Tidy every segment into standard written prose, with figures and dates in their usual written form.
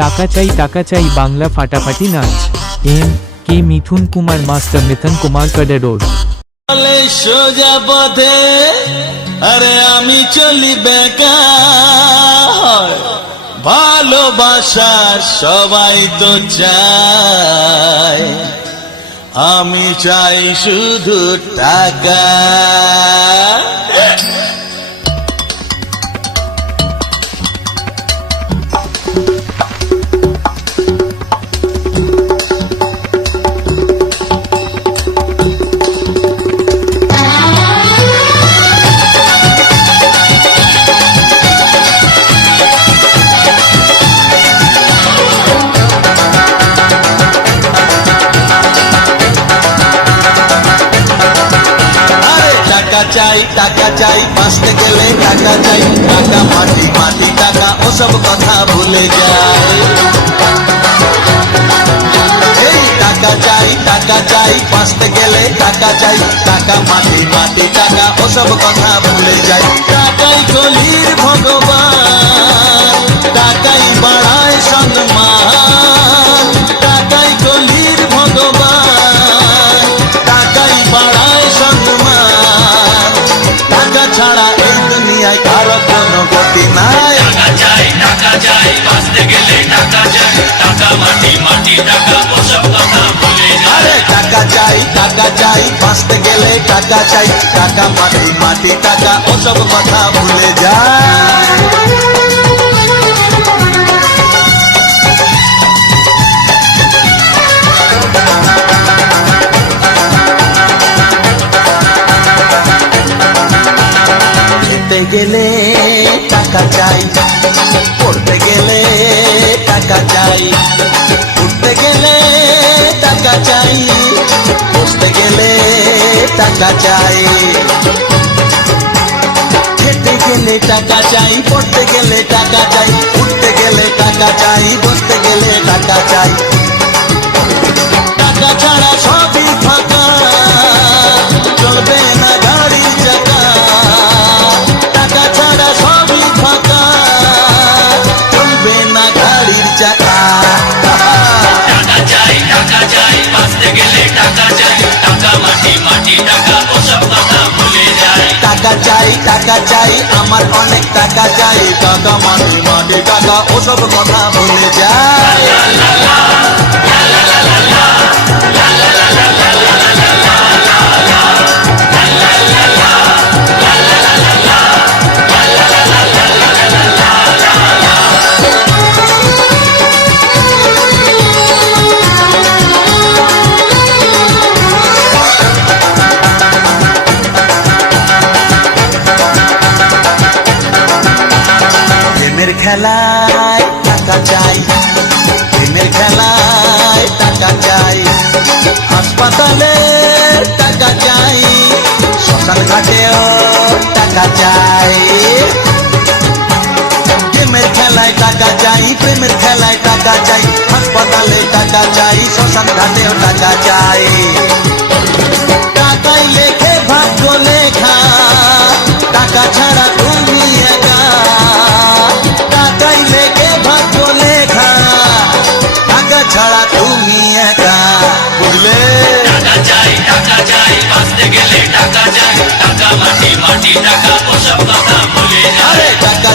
টাকা চাই বাংলা ফাটাফাটি নাচ। এম কে মিথুন কুমার মাস্টার মিথুন কুমার কাডেরোড। সোজা পথে আরে আমি চলি বেকা, ভালোবাসার সবাই তো চায়, আমি চাই শুধু টাকা। টাকা চাই বাঁচতে গেলে টাকা চাই, টাকা মাটি মাটি টাকা ওসব কথা ভুলে যায়। এই টাকা চাই বাঁচতে গেলে টাকা চাই, টাকা মাটি মাটি টাকা ওসব কথা ভুলে যায়। টাকাই কলির ভগবান, টাকাই বাড়ায় সম্মান, টাকাই কলির ভগবান, টাকাই বাড়ায় সম্মান। টাকা ছাড়া এই দুনিয়ায় কারো কোনো গতি নাই। টাকা চাই বাঁচতে গেলে টাকা চাই, টাকা মাটি মাটি টাকা ওসব কথা ভুলে যায়। আরে টাকা চাই বাঁচতে গেলে টাকা চাই, টাকা মাটি মাটি টাকা ওসব কথা ভুলে যায়। গেলে টাকা চাই, পড়তে গেলে টাকা চাই, উঠতে গেলে টাকা চাই, বসতে গেলে টাকা চাই। খেতে গেলে টাকা চাই, পড়তে গেলে টাকা চাই, উঠতে গেলে টাকা চাই, বসতে গেলে টাকা চাই। টাকা ছাড়া সবই ফাঁকা, চলবে না গাড়ি চাকা। টাকা ছাড়া সবই ফাঁকা, চলবে না গাড়ির চাকা। টাকা চাই বাঁচতে গেলে টাকা চাই, টাকা মাটি মাটি টাকা ওসব কথা ভুলে যায়। টাকা চাই আমার অনেক টাকা চাই, টাকা মাটি মাটি টাকা ওসব কথা ভুলে যায়। প্রেমের খেলায় টাকা চাই, প্রেমের খেলায় টাকা চাই, হাসপাতালে টাকা চাই, শ্মশান ঘাটেও টাকা চাই। প্রেমের খেলায় টাকা চাই, প্রেমের খেলায় টাকা চাই, হাসপাতালে টাকা চাই, শ্মশান ঘাটেও টাকা চাই। টাকাই লেখে ভাগ্য লেখা, টাকা ছাড়া তুমি একা। টাকাই লেখে ভাগ্য লেখা, টাকা ছাড়া তুমি একা। বুঝলে? টাকা চাই বাঁচতে গেলে টাকা চাই, টাকা মাটি মাটি টাকা ওসব কথা ভুলে যায়। আরে টাকা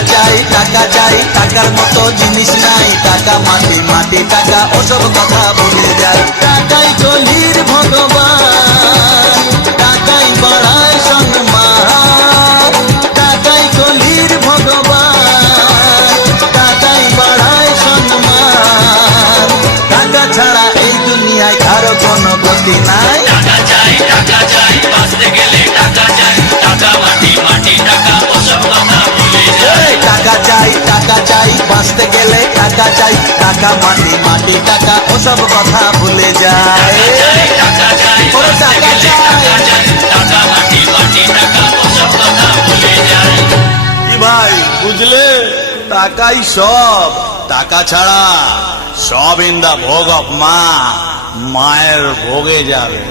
চাই টাকার মতো জিনিস নাই, টাকা মাটি মাটি টাকা ওসব কথা ভুলে যায়। টাকাই কলির ভগবান, টাকাই বাড়ায় সম্মান, টাকাই কলির ভগবান, টাকাই বাড়ায় সম্মান। টাকা ছাড়া এই দুনিয়ায় কারো কোনো গতি নাই। টাকা চাই বাঁচতে গেলে টাকা চাই, টাকা মাটি মাটি টাকা ওসব কথা ভুলে যায়। টাকা চাই বাঁচতে গেলে টাকা চাই, টাকা মাটি মাটি টাকা ওসব কথা ভুলে যায়। টাকা চাই ওরে টাকা চাই, টাকা মাটি মাটি টাকা ওসব কথা ভুলে যায়। কি ভাই বুঝলে? টাকাই সব, টাকা ছাড়া সব ইন দা ভোগ অফ মা, মায়ের ভোগে যাবে।